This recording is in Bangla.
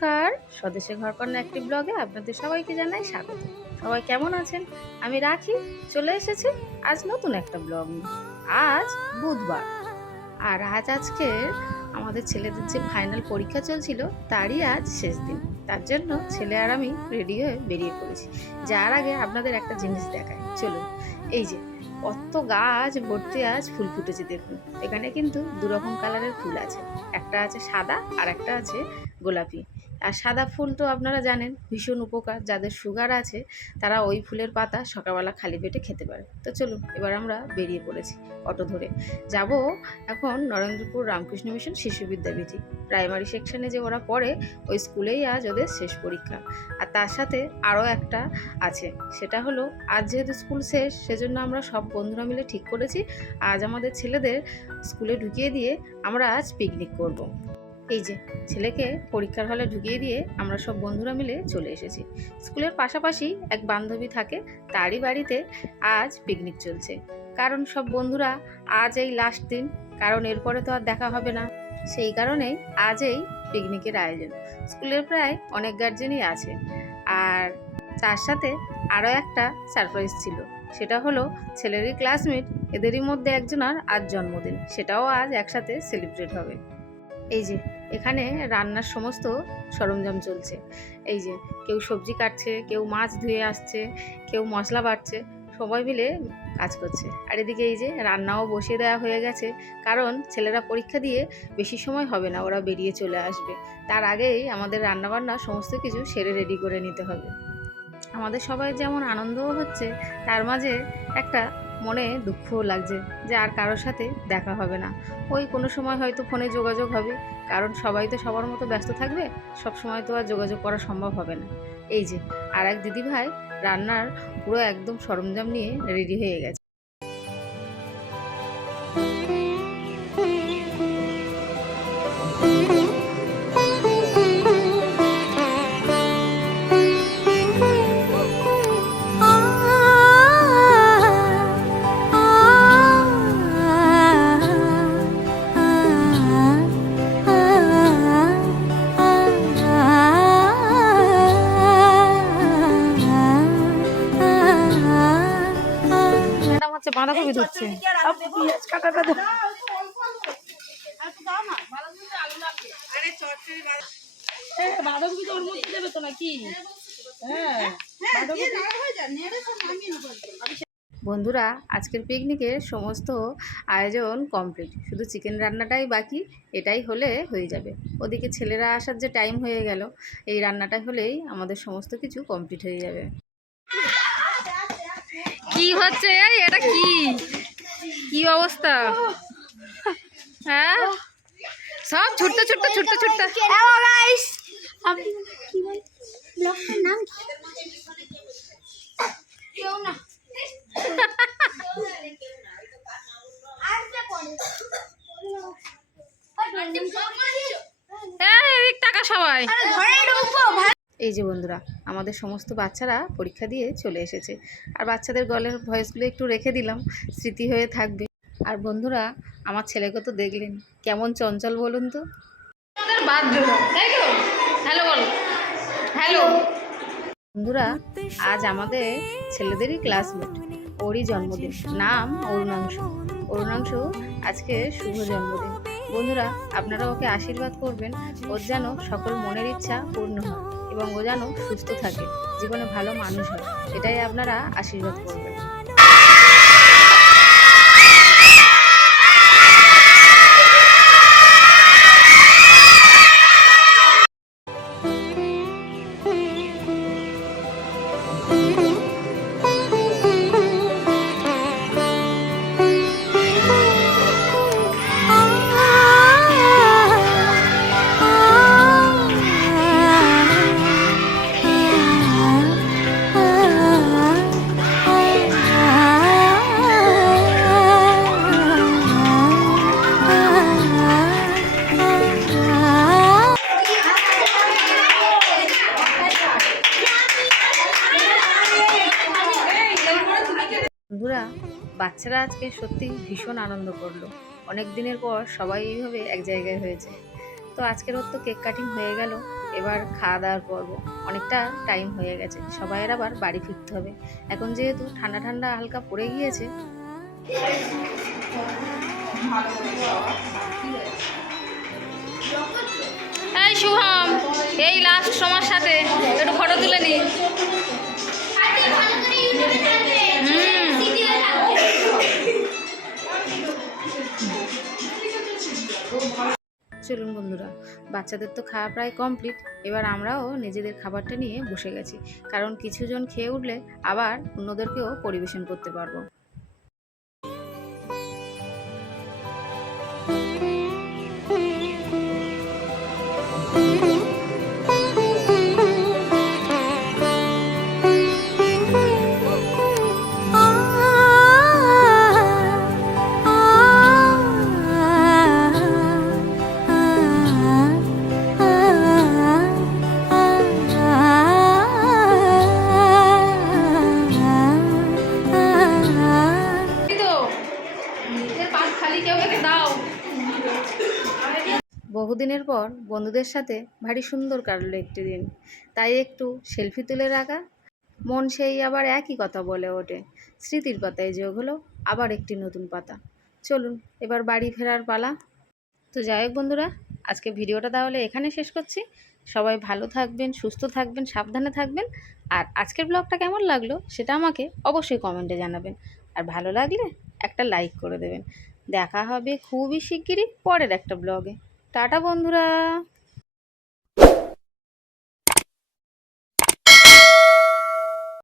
নমস্কার। স্বদেশে ঘরকন্যা একটি ব্লগে আপনাদের সবাইকে জানাই স্বাগত। সবাই কেমন আছেন? আমি রাখি। চলে এসেছি আজ নতুন একটা ব্লগ নিয়ে। আজ বুধবার। আর আজ আজকে আমাদের ছেলেদের যে ফাইনাল পরীক্ষা চলছিল, তারই আজ শেষ দিন। তার জন্য ছেলে আর আমি রেডি হয়ে বেরিয়ে পড়েছি। যার আগে আপনাদের একটা জিনিস দেখায় চলুন, এই যে কত গাছ ভর্তি আজ ফুল ফুটেছে দেখুন। এখানে কিন্তু দু রকম কালারের ফুল আছে। একটা আছে সাদা আর একটা আছে গোলাপি। আর সাদা ফুল তো আপনারা জানেন, ভীষণ উপকার। যাদের সুগার আছে, তারা ওই ফুলের পাতা সকালবেলা খালি পেটে খেতে পারে। তো চলুন, এবার আমরা বেরিয়ে পড়েছি অটো ধরে। যাব এখন নরেন্দ্রপুর রামকৃষ্ণ মিশন শিশু বিদ্যাপীঠে প্রাইমারি সেকশনে যে ওরা পড়ে, ওই স্কুলেই আজ ওদের শেষ পরীক্ষা। আর তার সাথে আরও একটা আছে, সেটা হলো, আজ যেহেতু স্কুল শেষ, সেজন্য আমরা সব বন্ধুরা মিলে ঠিক করেছি। আজ আমাদের ছেলেদের স্কুলে ঢুকিয়ে দিয়ে আমরা আজ পিকনিক করব। এই যে, ছেলেকে পরীক্ষার হলে ঢুকিয়ে দিয়ে আমরা সব বন্ধুরা মিলে চলে এসেছি। স্কুলের পাশাপাশি এক বান্ধবী থাকে, তারই বাড়িতে আজ পিকনিক চলছে। কারণ সব বন্ধুরা আজ এই লাস্ট দিন, কারণ এরপরে তো আর দেখা হবে না। সেই কারণেই আজ এই পিকনিকের আয়োজন। স্কুলের প্রায় অনেক গার্জেনই আছে। আর তার সাথে আরও একটা সারপ্রাইজ ছিল। সেটা হলো ছেলেরই ক্লাসমেট এদেরই মধ্যে একজনের আজ জন্মদিন। সেটাও আজ একসাথে সেলিব্রেট হবে। এই যে, এখানে রান্নার সমস্ত সরঞ্জাম চলছে। এই যে, কেউ সবজি কাটছে, কেউ মাছ ধুয়ে আসছে, কেউ মশলা বাটছে, সবাই মিলে কাজ করছে। আর এদিকে এই যে, রান্নাও বসিয়ে দেওয়া হয়ে গেছে, কারণ ছেলেরা পরীক্ষা দিয়ে বেশি সময় হবে না, ওরা বেরিয়ে চলে আসবে। তার আগেই আমাদের রান্নাবান্না সমস্ত কিছু সেরে রেডি করে নিতে হবে। আমাদের সবাই যেমন আনন্দও হচ্ছে, তার মাঝে একটা মনে দুঃখও লাগছে যে আর কারোর সাথে দেখা হবে না। ওই কোনো সময় হয়তো ফোনে যোগাযোগ হবে, কারণ সবাই তো সবার মতো ব্যস্ত থাকবে, সব সময় তো আর যোগাযোগ করা সম্ভব হবে না। এই যে আর এক দিদিভাই রান্নার পুরো একদম সরঞ্জাম নিয়ে রেডি হয়ে গেছে। বাঁধাকপি ধরছে বাঁধাকপি তো ওর মধ্যে দেবে তো নাকি? হ্যাঁ বন্ধুরা আজকের পিকনিকের সমস্ত আয়োজন কমপ্লিট শুধু চিকেন রান্নাটাই বাকি এটাই হলে হয়ে যাবে। ওদিকে ছেলেরা আসার যে টাইম হয়ে গেল এই রান্নাটা হলেই আমাদের সমস্ত কিছু কমপ্লিট হয়ে যাবে। কি হচ্ছে? এই এটা কি? কি অবস্থা? হ্যাঁ? সব ছুটতে ছুটতে ছুটতে ছুটতে। হ্যালো গাইস আপনি কি বল ব্লগটার নাম কি? কেউ না। টাকা সবাই। এই যে বন্ধুরা আমাদের সমস্ত বাচ্চারা পরীক্ষা দিয়ে চলে এসেছে। আর বাচ্চাদের গলের ভয়েসগুলো একটু রেখে দিলাম স্মৃতি হয়ে থাকবে। আর বন্ধুরা আমার ছেলেকে তো দেখলেন। কেমন চঞ্চল বলুন তো? বাদ তাই তো? হ্যালো বল। হ্যালো। বন্ধুরা আজ আমাদের ছেলেদেরই ক্লাসমেট ওরই জন্মদিন। নাম অরুণাংশু। অরুণাংশু আজকে শুভ জন্মদিন। বন্ধুরা আপনারা ওকে আশীর্বাদ করবেন। ওর যেন সকল মনের ইচ্ছা পূর্ণ হয়। এবং ও যেন সুস্থ থাকে। জীবনে ভালো মানুষ হয় এটাই আপনারা আশীর্বাদ করবেন। বাচ্চারা আজকে সত্যি ভীষণ আনন্দ করল। অনেক দিনের পর সবাই এইভাবে এক জায়গায় হয়েছে। তো আজকের ওর তো কেক কাটিং হয়ে গেল। এবার খাওয়া দাওয়ার পর্ব। অনেকটা টাইম হয়ে গেছে। সবাইয়ের আবার বাড়ি ফিরতে হবে। এখন যেহেতু ঠান্ডা ঠান্ডা হালকা পড়ে গিয়েছে। এই শুভম, এই লাস্ট সময়ের সাথে একটু ফটো তুলে নি। চলুন বন্ধুরা, বাচ্চাদের তো খাওয়া প্রায় কমপ্লিট এবার আমরাও নিজেদের খাবারটা নিয়ে বসে গেছি, কারণ কিছুজন খেয়ে উঠলে আবার অন্যদেরকেও পরিবেশন করতে পারব। বহুদিনের পর বন্ধুদের সাথে ভারী সুন্দর কাটলো একটি দিন। তাই একটু সেলফি তুলে রাখা, মন সেই আবার একই কথা বলে ওঠে। স্মৃতির পাতায় যোগ হলো আবার একটি নতুন পাতা। চলুন, এবার বাড়ি ফেরার পালা। তো যাই হোক বন্ধুরা, আজকে ভিডিওটা তাহলে এখানে শেষ করছি। সবাই ভালো থাকবেন, সুস্থ থাকবেন, সাবধানে থাকবেন। আর আজকের ব্লগটা কেমন লাগল সেটা আমাকে অবশ্যই কমেন্টে জানাবেন। আর ভালো লাগলে একটা লাইক করে দেবেন। দেখা হবে খুবই শিগগিরই পরের একটা ব্লগে টাটা বন্ধুরা!